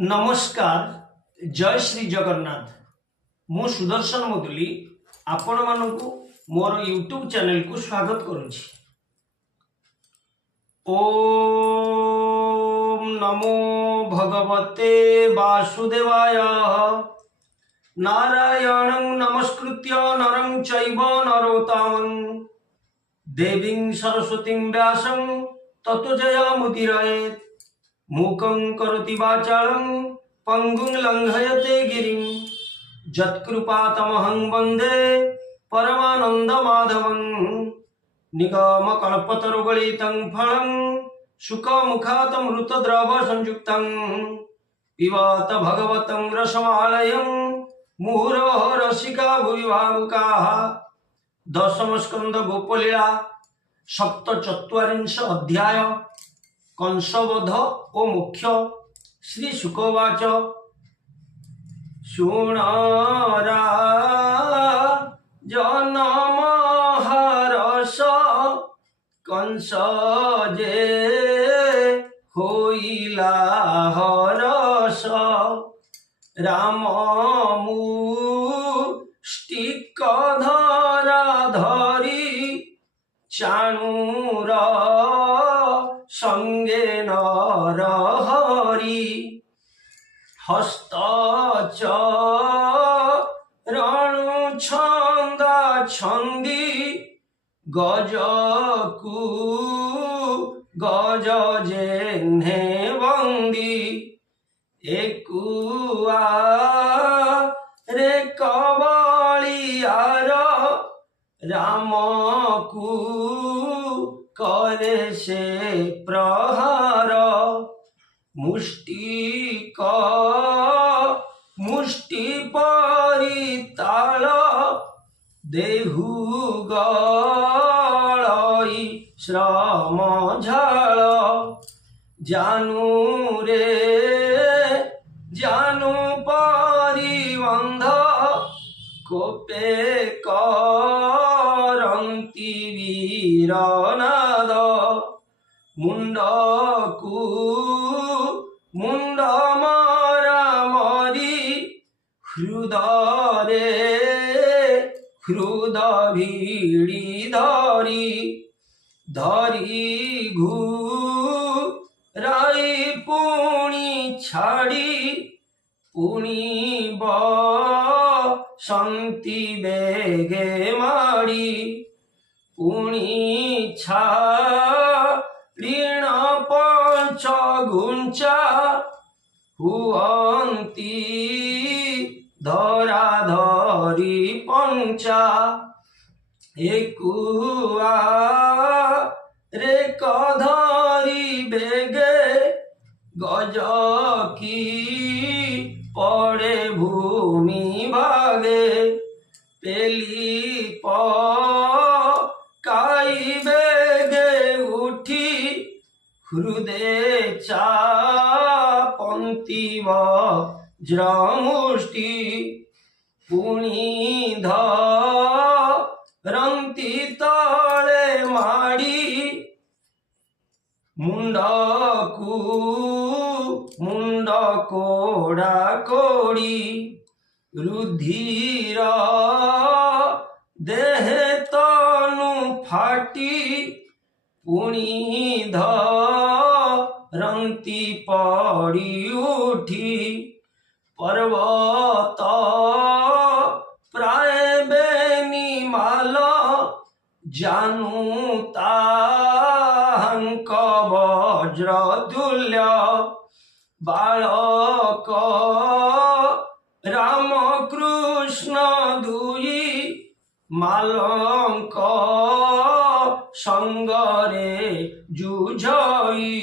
नमस्कार। जय श्री जगन्नाथ। मु सुदर्शन मुदुली आपण मानकु मोर यूट्यूब चैनल को स्वागत करुछि। ओम नमो भगवते वासुदेवाय। नारायणं नमस्कृत्य नरं चैव नरोत्तमं देवीं सरस्वतीं व्यासं ततो जयमुदीरयेत्। मूकं करोति वाचालं पंगुं लंघयते गिरिं यत्कृपातमहं वन्दे परमानन्दमाधवं। निगमकल्पतरुगलितं फलं सुखमुखातमृतद्रव संयुक्तं पिबत भगवतं रसमालयं मुहुरः रसिका भुवि भावुकाः। दशमस्कन्द गोपलीला सप्तचत्वारिंश अध्याय कंसवध ओ मुख्य। श्री शुकवाच शुणरा जनमहर्ष कंस जे होइला हरष राम मुष्टिक धरा धरी चाणूर संगे नरहरि हस्त चरणु छंदा छंदी गजकु गज जेन्हे बंदी एकुआ रे कबलियार राम को करे से प्रहार मुष्टिक मुष्टि परिताल देहु गलई श्रम झाल जानू रे जानू परिबंध कोपे करंती वीरनाद मुंडकु मुंड मारा मरी हृदरे हृद भिड़ी धरी धरी घूराई पुणी छाड़ी पुणी बसंती बेगे माड़ी पुणी छाड़ीण पंच गुंचा हुअंती धरा धरी पंचा एकुआ रे कधरी बेगे गजकी पड़े भूमि भागे पेली काई बेगे उठी हृदय चापंती वज्रमुष्टि पुणी धरंती तले माड़ी मुंडकु मुंड कोड़ा कोड़ी रुधिर देह तनु फाटी पुणी धरंती पड़ी उठी पर्वत प्राय बेनिमाल जानू ताहंक वज्र तुल्य बालक राम कृष्ण दुई मालंक संगरे जुझई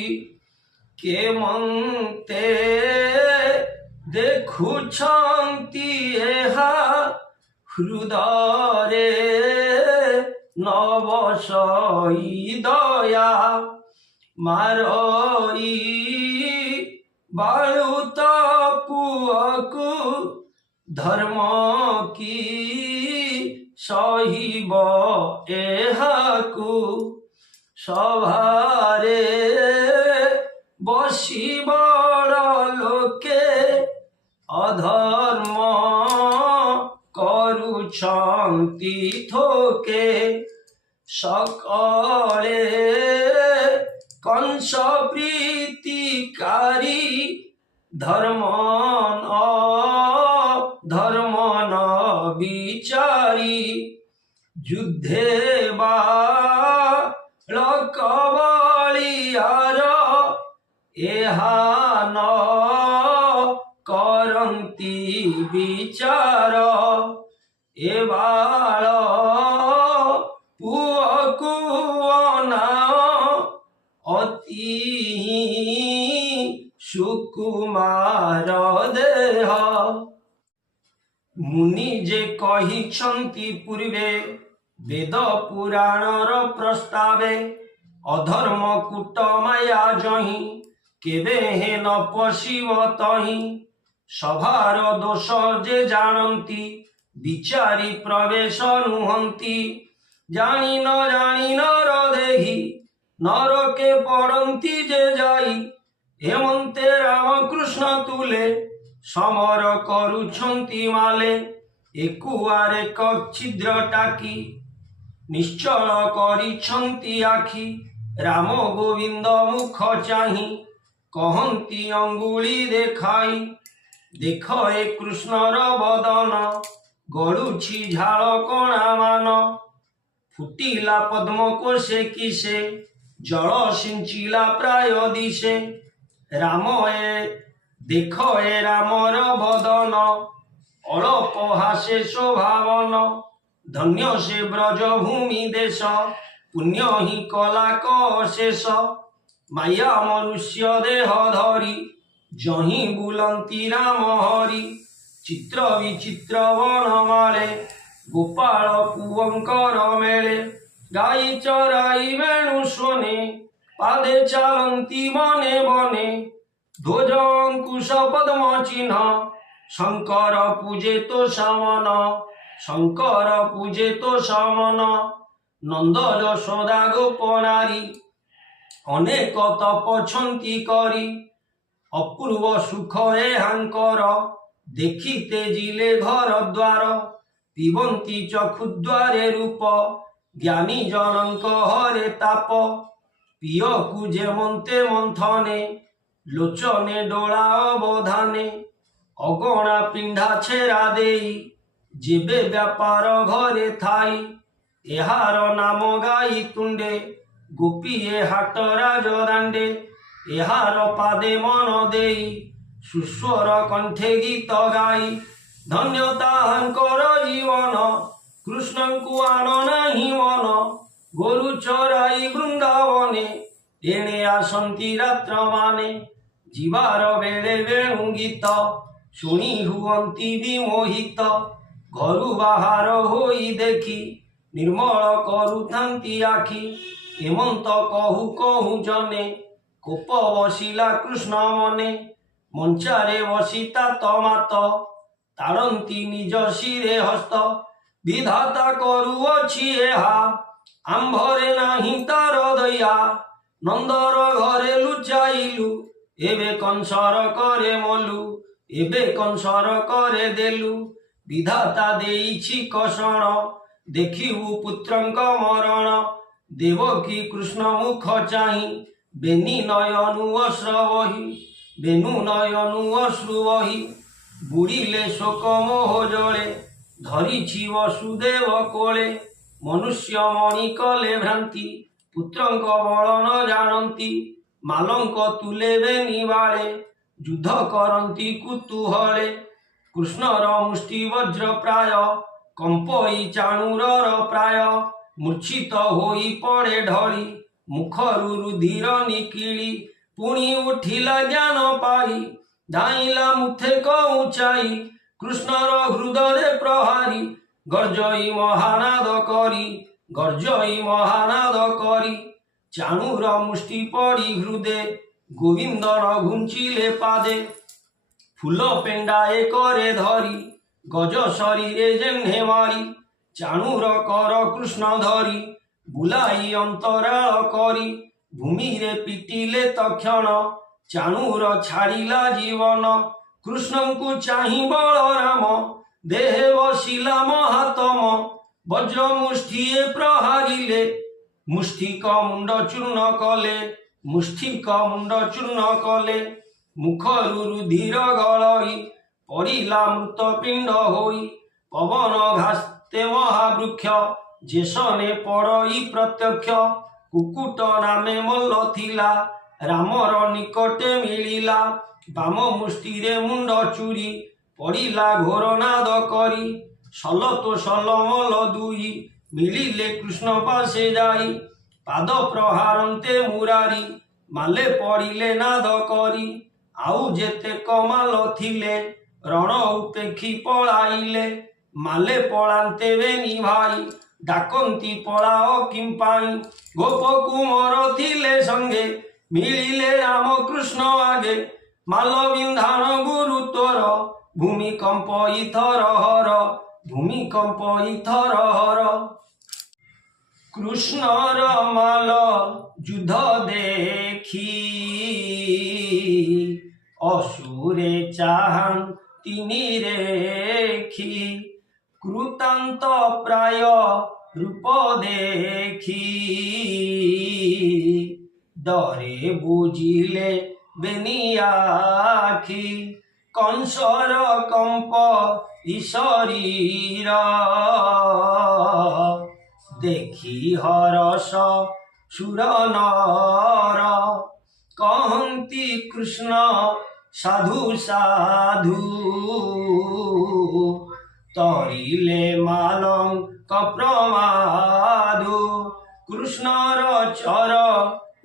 केमंते देखुछंती एहा हृदरे नवसई दया मारई बालुत पुअकु धर्म की सहिब एहाकु सभारे बसी बड़ लोके अधर्म करुछन्ति थोके सकले कंस प्रीतिकारी धर्म न विचारी युद्धे बालक बलियार एहा न करन्ति विचार ए बाळ पुअकु अनाओ अति सुकुमार देह मुनि जे कहिछन्ति पूर्वे वेद पुराणर प्रस्तावे अधर्म कूट माया जहि केबे हे न पशिव तहि सभार दोष जे जानन्ति विचारी प्रवेश नुहन्ति जानी नर देहि नरके पड़न्ति जे जाई हेमंते रामकृष्ण तुले समर करुछन्ति माले एकुआरे छिद्र टाकी निश्चल करिछन्ति आखि राम गोविंद मुख चाहि कहन्ति अंगुली देखाई देख ए कृष्णर बदन गड़ुछि झाल कणा मान फुटिला पद्म कोशे किसे जल सिंचिला प्राय दिशे राम देख ए रामर बदन अल्प हासे शोभावन धन्य से ब्रज भूमि देश पुण्य ही कला शेष माया मनुष्य देह धरी जही बुलंती राम हरि चित्र विचित्र वनमाले गोपाल पुअंकर मेले गाई चराई वेणु शोने पादे चालंती बने बने ध्वज अंकुश पद्म चिन्ह शंकर पूजे तो सामन शंकर पूजे तो सामन नंद यशोदा गोप नारी अनेक तपछन्ति करी अपूर्व सुख एहांकर देखिते जिले घर द्वार पिबंती चक्षुद्वारे रूप ज्ञानी जनक हरे ताप पियकु जेमंते मंथने लोचने डोला अवधाने अगणा पिंढा छेरा देई जेबे व्यापार घरे थाई एहार नाम गाई तुंडे गोपीए हाट राज दांडे एहार पादे मन देई सुस्वर कंठे गीत गाई धन्यतांकर जीवन कृष्ण को आन नाही मन गोरु चराई वृंदावने एणे आसंती रात्र माने जीवार बेले वेणु गीत शुणी हुअंती विमोहित घरु बाहर होई देखी निर्मल करुथांती आखि हेमंत कहु कहु जने कोप बसिला कृष्ण मने मंचारे बसिता तमात ताड़ंती निज शिरे हस्त विधाता करुअछि एहा आंभरे नाही तार दया नंदर घरे लुचाइलु एबे कंसर करे मलु एबे कंसर करे देलु विधाता देइछि कषण देखिबु पुत्रंक मरण देवकी कृष्ण मुख चाहि बेनी नयनु अश्रवहि बेनु नयनु अश्रुवहि बुड़िले शोक मोह जले धरिछि वसुदेव कोले मनुष्य मणि कले भ्रांति पुत्रंक बल न जानती मालंक तुले बेनी बाळे युद्ध करती कुतूहले कृष्णर मुष्टि वज्र प्राय कंपई चाणूरर प्राय मूर्छित होई पड़े ढली मुखरु रुधिर निकिली पुणी उठिला ज्ञान पाई धाइला मुथेक ऊंचाई कृष्णर हृदय प्रहारी गर्जई महानाद करी चाणूर मुष्टि पड़ी हृदय गोविंद न घुंचिले पादे फूल पेंडाए करे धरी गज शरीरे जेन्हे मारी चाणूर कर कृष्ण धरी बुलाई अंतराल करी भूमि रे पिटिले तक्षण चाणूर छाड़िला जीवन कृष्ण को चाहि बलराम देहे बसिला महातम वज्र मुष्ठिए प्रहारिले मुष्ठिक मुंड चूर्ण कले मुष्ठिक मुंड चूर्ण कले मुखरु रुधिर गलई पड़िला मृत पिंड होई पवन घास्ते महावृक्ष जेसने पड़ई प्रत्यक्ष कुकुट नामे मल्ल थिला रामर निकटे मिलिला बाम मुष्टि रे मुंड चूरी पड़िला घोर नाद करी सल तो सल मल दुई मिलिले कृष्ण पासे जाई पाद प्रहारन्ते मुरारी माले पड़िले नाद करी आउ जेते कमाल थिले रण उपेक्षी पलाइले माले पलान्ते बेनी भाई डाकन्ती पलाओ किंपाई गोप कुमार थिले संगे मिलिले राम कृष्ण आगे माल विंधान गुरु तोर भूमिकंप इथर हर भूमिकंप इथर हर कृष्णर माल युद्ध देखी असुरे चाहान तिनी रेखी कृतांत प्राय रूप देखी डरे बुझिले बेनियाखी कंसर कंप ईशरीर देखी हरस सुर नर कहन्ति कृष्ण साधु साधु तरिले मालंक प्रमादु कृष्णर चर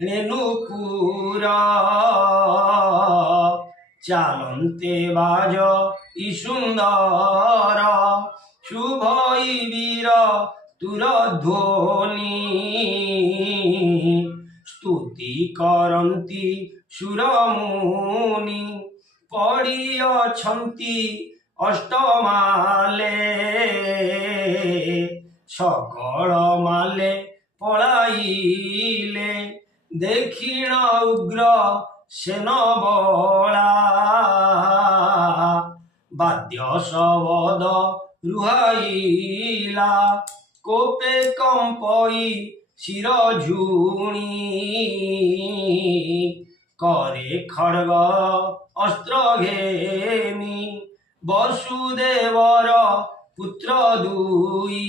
रेणुपुर चालन्ते बाज इ सुंदर शुभई वीर तुर ध्वनि स्तुति करन्ति सुरमुनि पड़ी अछन्ति अष्टमाले सकल माले पलाइले दक्षिण उग्र सेन बला बाद्य शबद रुहाइला कोपे कंपई शिर झुणी करे खड्ग अस्त्र घेनी वसुदेवर पुत्र दुई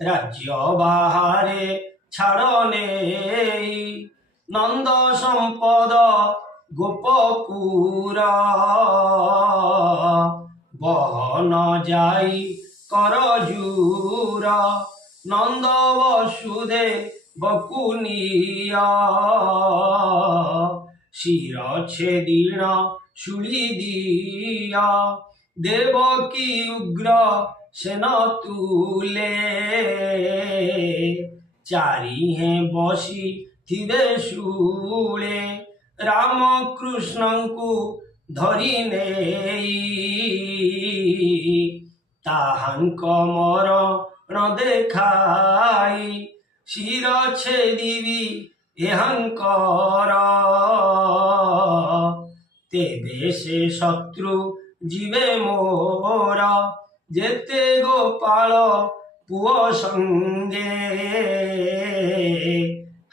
राज्य बाहारे छाड़ने नंद संपद गोपपुर बहन जाई करजूर नंद वसुदे बकुनिया शिर छेदीण शुली दिया देवकी उग्र सेन तुले चारि हैं बसी थिबे शूले राम कृष्ण को धरी नेई ताहांक मरण देखाई शिर छेदिबी एहांकर तेबे से शत्रु जीवे मोर जेते गोपाल पुओ संगे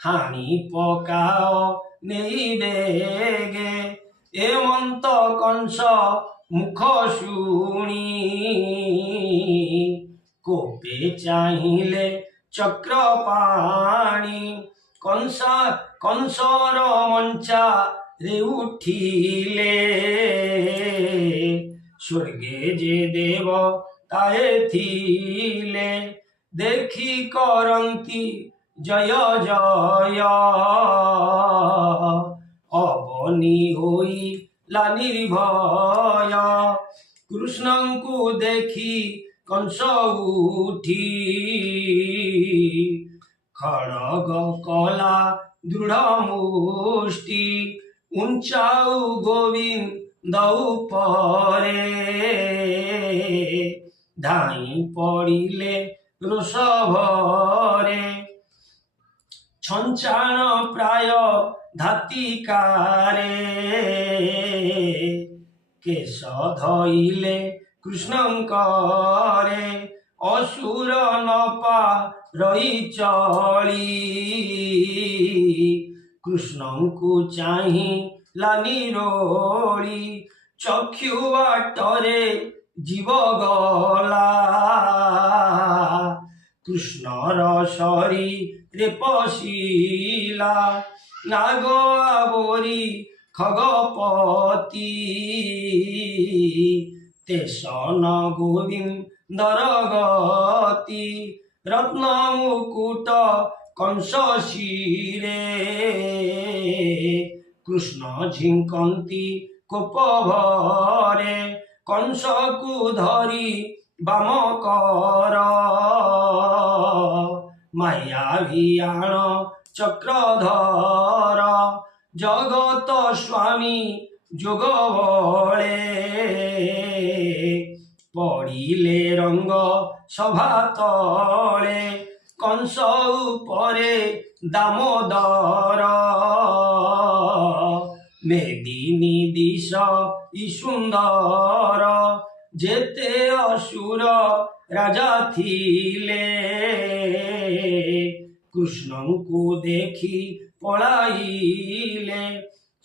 हानि पकाओ नहीं बेगे एमंत कंस मुख शुणी कोपे चाहिले चक्रपाणी कंसर मंचा रे उठिले स्वर्गे जे देव ताए थिले देखी करंती जय जय अबनी होई ला निर्भय कृष्ण को देखी कंस उठी खड़ग कला दृढ़ मुष्टि उंचाऊ गोविंद उपरे धाई पड़िले रोष भरे छंचाण प्राय धातिकारे केश धइले कृष्णंकरे असुर नपा रही चली कृष्ण को चाही लानिरोली चक्षु बाटरे जीव गला कृष्णर शरीरे पशिला नाग आवरी खगपति तेसन गोविंदर गति रत्न मुकुट कंस शिरे कृष्ण झिंकती कोप भरे कंस को धरी बाम कर मायाभियाण चक्रधर जगत स्वामी जोग बळे पड़िले रंग सभा तले कंस उपरे दामोदर मेदिनी दिश सुंदर जेते असुर राजा थिले कृष्ण को देखी पलाइले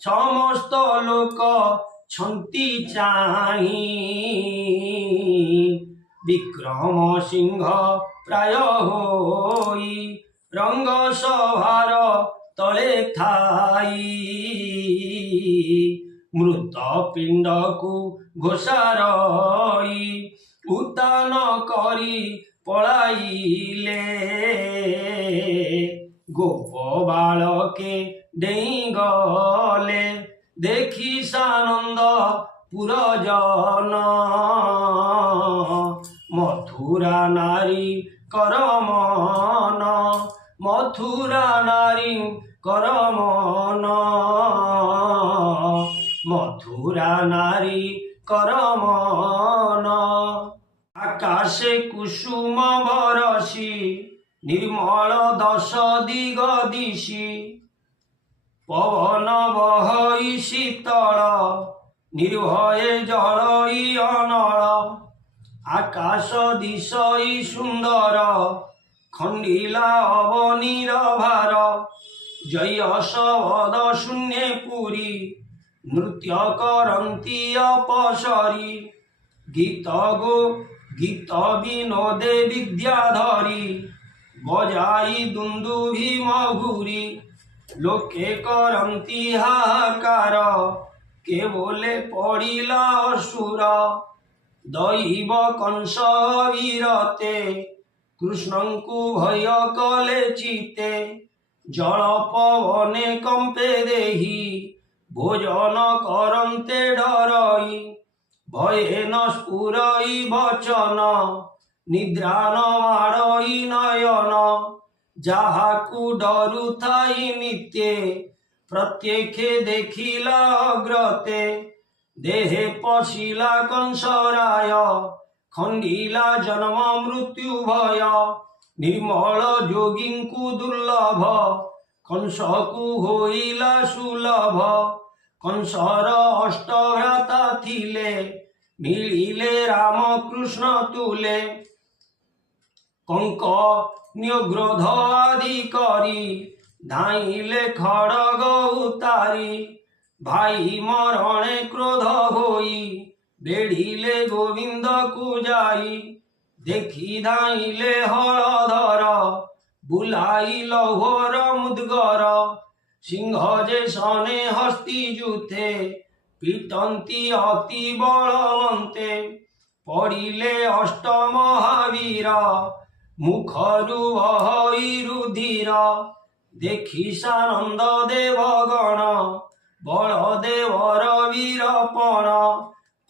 समस्त लोक छंती चाही विक्रम सिंह प्राय होई रंग सभार तले थाई मृत पिंड को घोषारई उतान करी पलाइले गोप बालके डेई गले देखी सानंद पुरजन मथुरा नारी करमन मथुरा नारी करमन मथुरा नारी करमन आकाशे कुसुम बरसी निर्मल दश दिग दिशी पवन बहई शीतल निर्भय जलई अनल आकाश दिशई सुंदर खंडिला अवनीर भार जय शबद शून्य पुरी नृत्य करती अपसरी गीत गीत विनोदे विद्याधरी बजाई दुंदुभि मधुरी लोके करती हाहाकार के बोले पड़िला असुर दैव कंस वीरते कृष्ण को भय कले चिते जल पवने कंपे देही भोजन करते डरई भये न स्फुरई वचन निद्रा न माड़ई नयन जाहाकू डरु थाई नित्ये प्रत्येके देखिला अग्रते देहे पशिला कंसराय खंडिला जन्म मृत्यु भय निर्मल जोगी को दुर्लभ कंस को होइला सुलभ कंसर अष्टभ्राता थिले मिलिले राम कृष्ण तुले कंक न्योग्रोध आदि करी धाइले खड़ग उतारी भाई मरणे क्रोध होई बेढ़िले गोविंद को जाई देखी धाइले हलधर बुलाई लौहर मुदगर सिंह जे सने हस्ती जुथे पीटंती अति बलवंते पड़िले अष्ट महावीर मुखरु बहई रुधिर देखी सानंद देवगण बलदेवर वीरपण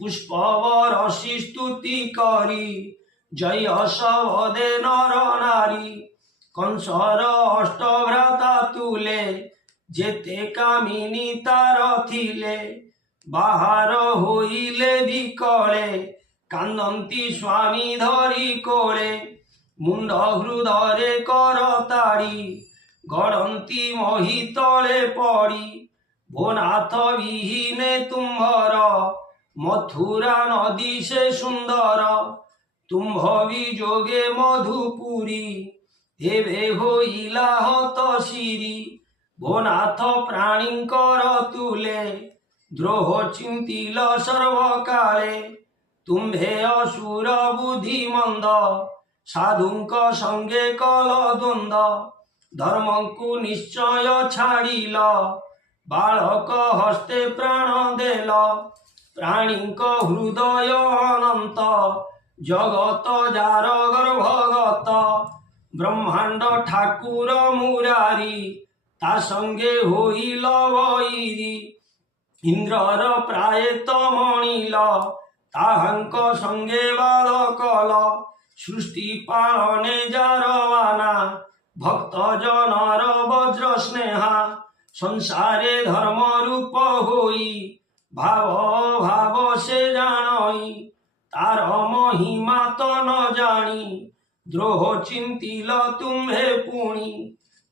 पुष्पवरसी स्तुति करी जय शबदे नर नारी कंसर अष्टभ्राता तुले जेते कामिनी तार थिले बाहर होइले विकले कांदंती स्वामी धरी कोले मुंड हृदय करताड़ी गड़ंती मही तले पड़ी भोनाथ विहीने तुम्भर মথুরা নদী সে সুন্দর, তুম্ভ বিযোগে মধুপুরী, ଏବେ ହୋଇଲା ହତ ଶିରି, ভোনাথ প্রাণীঙ্কর তুলে, দ্রোহ চিন্তিল সর্বকাଳେ, তুম্ভে অসুর বুদ্ধি মন্দ, সাধুଙ୍କ সঙ্গে কল দ্বন্দ্ব, ধর্মଙ୍କୁ নিশ্চয় ছাড়িল, বাଳକ হস্তে প্রাণ দেল, প্রাণীଙ୍କ হৃদୟ ଅନନ୍ତ, জগত যার গর্ভগত, ব্রহ্মাণ্ড ঠাকুর মুরারি, তা সঙ্গে হইল বৈরি, ইন্দ্রর প্রায়েত মଣିল, তাহাଙ୍କ সঙ্গে বাদ কল, সৃষ্টি পালনে যার বানা, ভক্ত জনর বজ্র স্নেহা, সংসারে ধর্ম রূপ হই, ভাব ভাব সে জানই, তার মহিমা তো ন জানি, দ্রোহ চিন্তিল তুম্ভে পুଣି,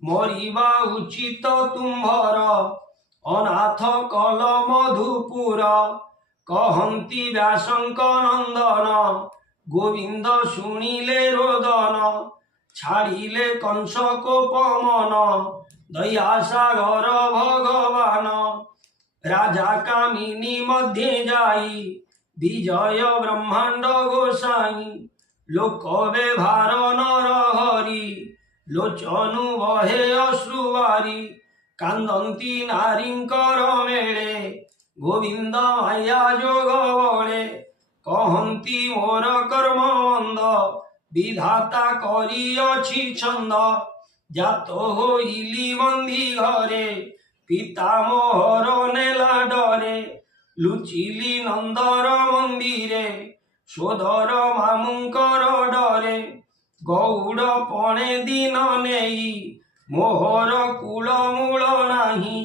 মরিবা উচিত তুম্ভর, অনাথ কল মধুপুর, কহନ୍ତି ব্যাসଙ୍କ নন্দন, গোবিন্দ শুনিলে রোদন, ছাড়িলে কংস কোপ মন, দয়া সাগর ভগবান, রাজা কামিনী মধ্যে যাই, বিজয় ব্রহ্মাণ্ড গোসাই, লোক ব্যবহার নর হরি, লোচনু বহে অশ্রুবারি, কান্দন্তি নারীঙ্কর মেଳେ, গোবিন্দ মায়া যোগ বଳେ, কহନ୍ତି মোর কর্ম মন্দ, বিধাতা করিଅছি ছন্দ, জাত হইলি বন্দী ঘরে, পিতা মোহর নেলা ডরে, লুচিলি নন্দর মন্দিরে, সোদর মামুঙ্কর ডরে, গৌড় পণে দিন নেই, মোহর কুଳ মূଳ ନାହିଁ,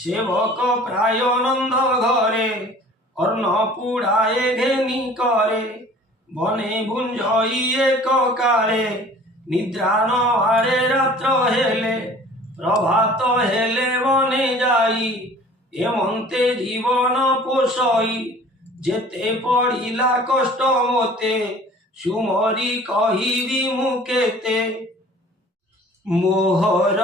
সেবক প্রায় নন্দ ঘরে, অর্ণ পুড়ায়ে ঘেনি করে, বনে ভুঞ্জই এক কালে, নিদ্রা নহারে রাত্র হেলে, প্রভাত হেলে বনে যাই, এমন্তে জীবন পোষই, যেতে পড়িলা কষ্ট মতে, সুমরি কহিবি মুকেতে, মোহর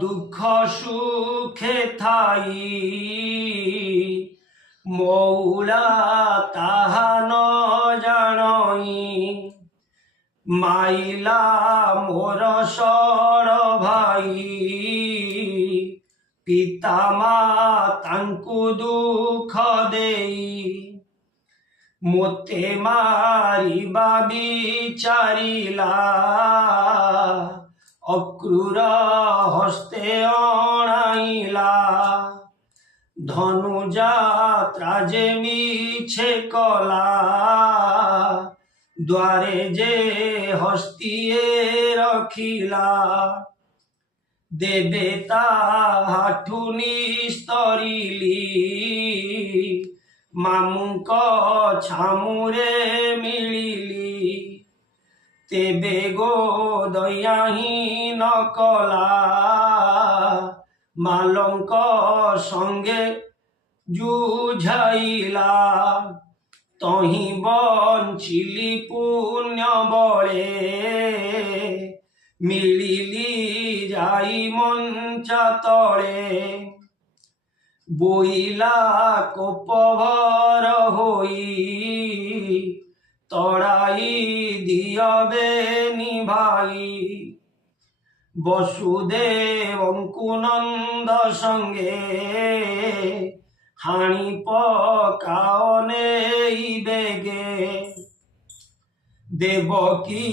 দুঃখ সুখে থাই, মৌলা তাহা ন জানই, মাইলা মোর সর ভাই, পিতা মা তাଙ୍କୁ দুঃখ দেই, ମୋତେ ମାରିବା ବିଚାରିଲା, ଅକ୍ରୂର ହସ୍ତେ ଅଣାଇଲା, ଧନୁଯାତ୍ରା ଯେ ମିଛେ କଲା, ଦ୍ୱାରେ ଯେ ହସ୍ତିଏ ରଖିଲା, ଦେବେ ତାହାଠୁ ନିସ୍ତରିଲି, ମାମୁଙ୍କ ଛାମୁରେ ମିଳିଲି, ତେବେ ଗୋ ଦୟା ହିଁ ନ କଲା, ମାଲଙ୍କ ସଙ୍ଗେ ଯୁଝାଇଲା, ତହିଁ ବଞ୍ଚିଲି ପୁଣ୍ୟ ବଳେ, ମିଳିଲି ଯାଇ ମଞ୍ଚା ତଳେ, ବୋଇଲା କୋପ ଭର ହୋଇ, ତଡ଼ାଇ ଦିଅ ବେନି ଭାଇ, ବସୁଦେବଙ୍କୁ ନନ୍ଦ ସଙ୍ଗେ, ହାଣି ପକାଅ ନେଇ ବେଗେ, দেবকী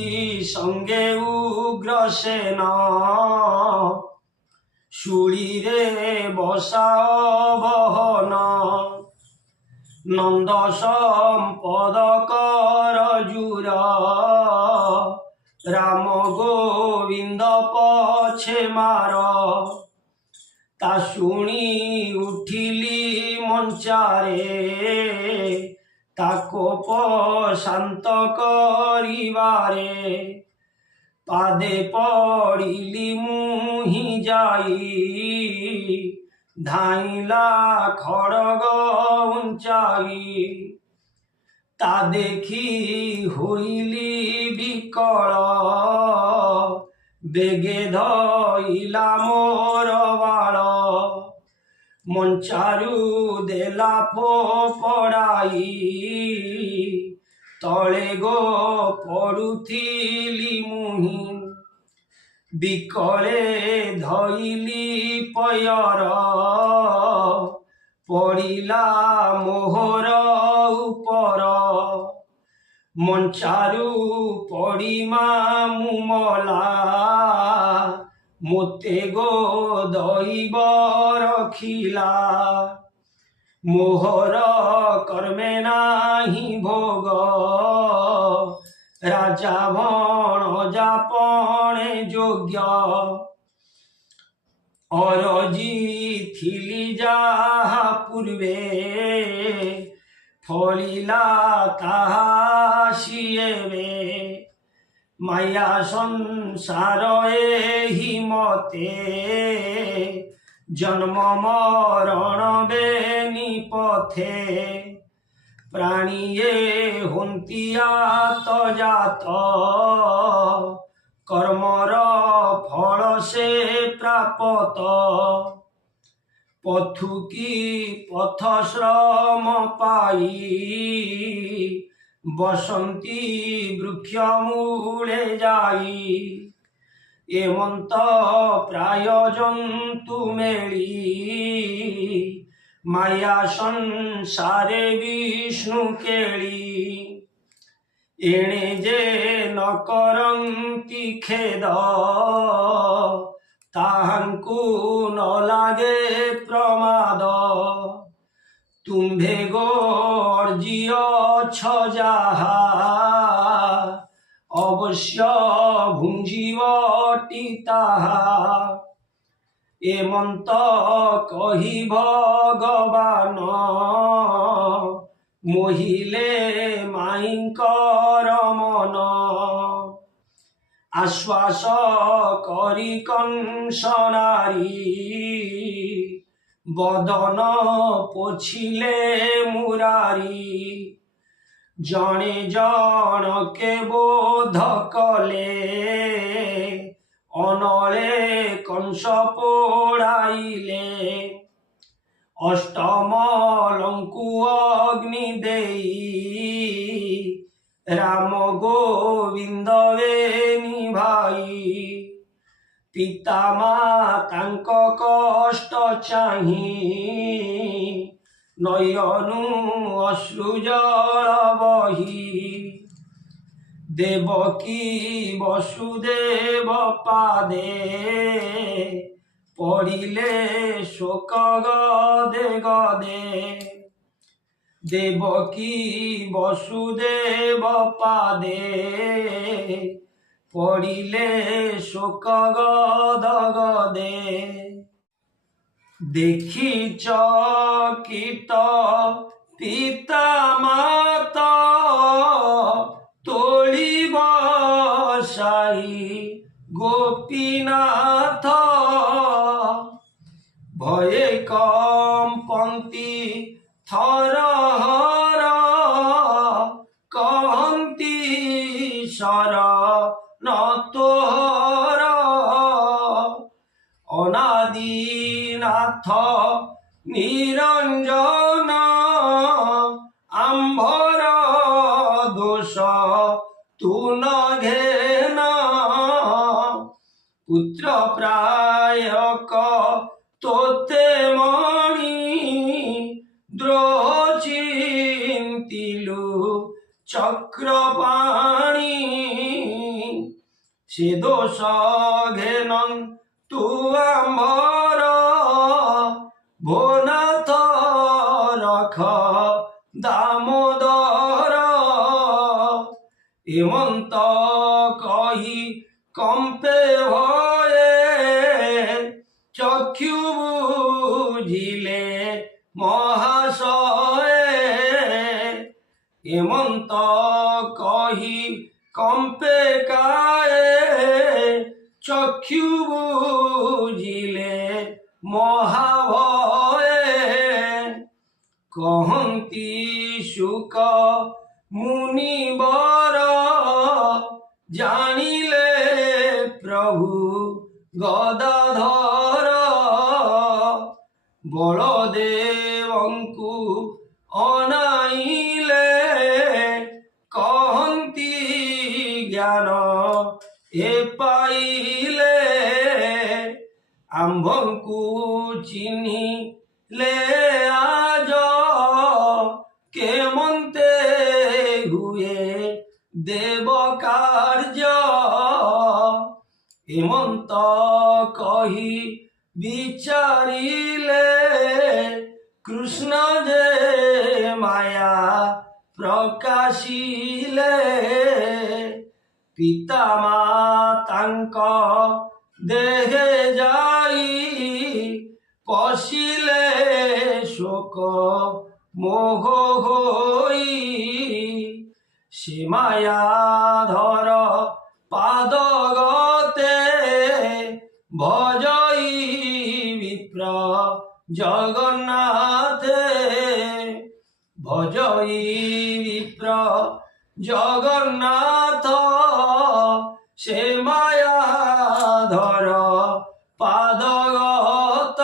সঙ্গে উগ্রসেন, শুলিরে বসাও বহন, নন্দ সম্পদ কর জুর, রাম গোবিন্দ পছে মার, তা শুনি উঠিলি মঞ্চারে, তাকোপ শান্ত করিবারে, পাদে পড়িলি মুহি যাই, ধাইলা খড়গ উঞ্চাই তা দেখি হইলি বিকল বেগে ধইলা মোর বাଳ মঞ্চারু দেলা ফোপড়াই তଳେ গো পড়ুথিলি মুহি বিকলে ধইলি পয়র পড়িলা মোহর উপর মঞ্চারু পড়িমা মুমলা মোতে গো দইব রখিলা মোহর কর্মে নাহি ভোগ রাজা ভণ যাপনে যোগ্য অরজি থিলি যাহা পূর্বে ফলিলা তাহা সিয়েবে মায়া সংসার এহি মতে জন্ম মরণ বেনি পথে প্রাণীয়ে হন্তিয়াত জাত কর্মর ফল সে প্রাপত পথুকি পথ শ্রম পাই বসন্তী বৃক্ষ মূলে যাই এমন্ত প্রায় জন্তু মেলি মায়া সংসারে বিষ্ণু কেলি এণে যে ন করন্তি খেদ তাহাଙ୍କୁ ନ ଲାଗେ ପ୍ରମାଦ ତୁମ୍ଭେ ଗୋ ଅର୍ଜିଅଛ ଯାହା ଅବଶ୍ୟ ଭୁଞ୍ଜିବଟି ତାହା ଏମନ୍ତ କହି ଭଗବାନ ମୋହିଲେ ମାଇଙ୍କର ମନ আশ্বাস করি কংস নারী বদন পোছিলে মুরারি জনে জনকে বোধ কলে অনলে কংস পোড়াইলে অষ্টম লঙ্কু অগ্নি দেই রাম গোবিন্দ ভাই পিতা মাতাଙ୍କ কষ্ট চাহি নয়নু অশ্রু জল বহি দেবকী বসুদেব পাদে পড়িলে শোক গদে গদে দেবকী বসুদেব পাদে পড়িলে শোক গদ গদে দেখি চকিত পিতা মাতা তোলি বসাই গোপীনাথ ভয়ে কম্পন্তি থরহর কহন্তি শরণ তোর অনাদিনাথ নিরঞ্জন আম্ভর দোষ তু ন ঘেন পুত্র প্রায়ক তোতে মণি দ্রোহ চিন্তিলু চক্রপাণি সে দোষ ঘেনন তু আম্ভর ভোনাথ রখ দামোদর এমন্ত কহি কম্পে ভয়ে চক্ষু বুঝিলে মহাশয়ে এমন্ত কহি কম্পে কায়ে চক্ষু বুঝিলে মহাভয়ে कहन्ति शुक मुनिवर जानिले प्रभु गदाधर बलदेवंकु अनाइले कहन्ति ज्ञान ए पाइले आम्भंकु चिन्हिले आज केमन्ते हुए देव कार्य हेमंत कही विचारिले कृष्ण जे माया प्रकाशिले पिता मातांक देहे जाई पशिले शोक मोह होई से माया धर पाद गते भजई विप्र जगन्नाथे भजई विप्र जगन्नाथ से माया धर पादगत।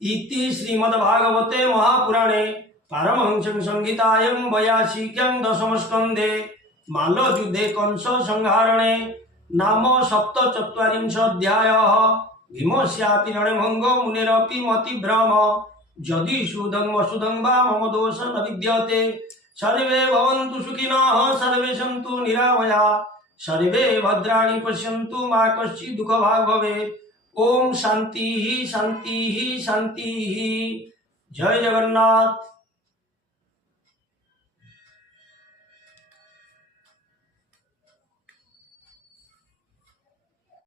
इति श्रीमद्भागवते महापुराणे पारमहंस्यां संहितायां 82 दशमस्कन्धे माल्लयुद्धे कंस संहारणे नाम 47 भीमस्यापि रणभंगो मुनेरपि मतिभ्रम यदि सुदं वसुदं वा मम दोष न विद्यते सर्वे भवन्तु सुखिनः सर्वे सन्तु निरामयाः सर्वे भद्राणि पश्यन्तु मा कश्चित् दुःखभाग् भवेत्। ओम शांति शांति शांति। जय जगन्नाथ।